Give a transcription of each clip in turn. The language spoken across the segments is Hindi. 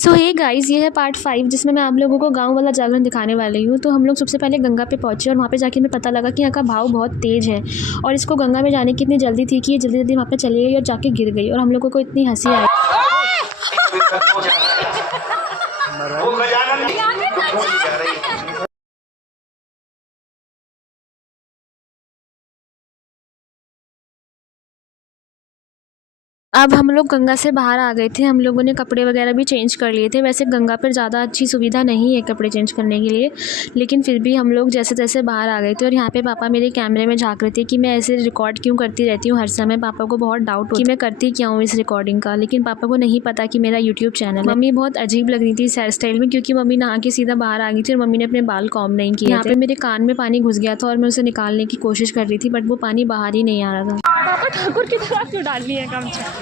सो हे गाइस, ये है पार्ट 5 जिसमें मैं आप लोगों को गांव वाला जागरण दिखाने वाली हूँ। तो हम लोग सबसे पहले गंगा पे पहुँचे और वहाँ पे जाके हमें पता लगा कि यहाँ का भाव बहुत तेज़ है और इसको गंगा में जाने की इतनी जल्दी थी कि ये जल्दी जल्दी वहाँ पे चली गई और जाके गिर गई और हम लोगों को इतनी हंसी आई। अब हम लोग गंगा से बाहर आ गए थे। हम लोगों ने कपड़े वगैरह भी चेंज कर लिए थे। वैसे गंगा पर ज़्यादा अच्छी सुविधा नहीं है कपड़े चेंज करने के लिए, लेकिन फिर भी हम लोग जैसे तैसे बाहर आ गए थे। और यहाँ पे पापा मेरे कैमरे में झाँक रहे थे कि मैं ऐसे रिकॉर्ड क्यों करती रहती हूँ हर समय। पापा को बहुत डाउट कि मैं करती क्या हूँ इस रिकॉर्डिंग का, लेकिन पापा को नहीं पता कि मेरा यूट्यूब चैनल है। मम्मी बहुत अजीब लग रही थी इस हेयर स्टाइल में, क्योंकि मम्मी नहा के सीधा बाहर आ गई थी और मम्मी ने अपने बाल कॉम्ब नहीं किए। यहाँ पे मेरे कान में पानी घुस गया था और मैं उसे निकालने की कोशिश कर रही थी, बट वो पानी बाहर ही नहीं आ रहा था। पापा ठाकुर की तरह क्यों डाल दिए गमछा?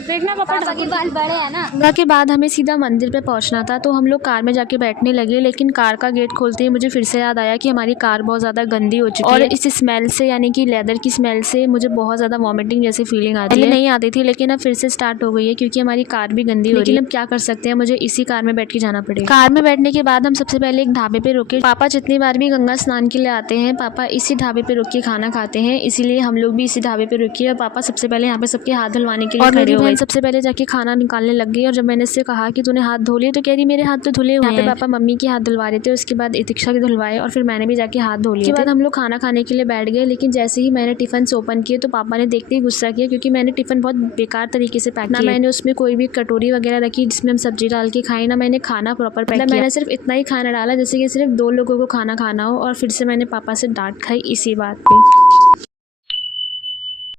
देखना पापा के बाल बड़े हैं ना। गंगा के बाद हमें सीधा मंदिर पे पहुंचना था, तो हम लोग कार में जाके बैठने लगे। लेकिन कार का गेट खोलते ही मुझे फिर से याद आया कि हमारी कार बहुत ज़्यादा गंदी हो चुकी है और इस स्मेल से, यानी कि लेदर की स्मेल से मुझे बहुत ज़्यादा वॉमिटिंग जैसी फीलिंग आती है। नहीं आती थी, लेकिन अब फिर से स्टार्ट हो गई है क्योंकि हमारी कार भी गंदी हो रही है। अब क्या कर सकते हैं, मुझे इसी कार में बैठ के जाना पड़ेगा। कार में बैठने के बाद हम सबसे पहले एक ढाबे पे रुके। पापा जितनी बार भी गंगा स्नान के लिए आते हैं, पापा इसी ढाबे पे रुक के खाना खाते हैं, इसीलिए हम लोग भी इसी ढाबे पे रुके। और पापा सबसे पहले यहाँ पे सबके हाथ धुलवाने के लिए खड़े हो गए। सबसे पहले जाके खाना निकालने लग गई और जब मैंने इससे कहा कि तूने हाथ धो लिए, तो कह रही मेरे हाथ तो धुले हुए हैं। यहाँ पे पापा मम्मी के हाथ धुलवा रहे थे, उसके बाद इतिक्षा के धुलवाए और फिर मैंने भी जाके हाथ धो लिए। उसके बाद हम लोग खाना खाने के लिए बैठ गए। लेकिन जैसे ही मैंने टिफिन ओपन किए तो पापा ने देखते ही गुस्सा किया, क्योंकि मैंने टिफिन बहुत बेकार तरीके से पैक किया। मैंने उसमें कोई भी कटोरी वगैरह रखी जिसमें हम सब्जी डाल के खाई, ना मैंने खाना प्रॉपर पैक किया। मैंने सिर्फ इतना ही खाना डाला जैसे कि सिर्फ 2 लोगों को खाना खाना हो, और फिर से मैंने पापा से डांट खाई इसी बात पे।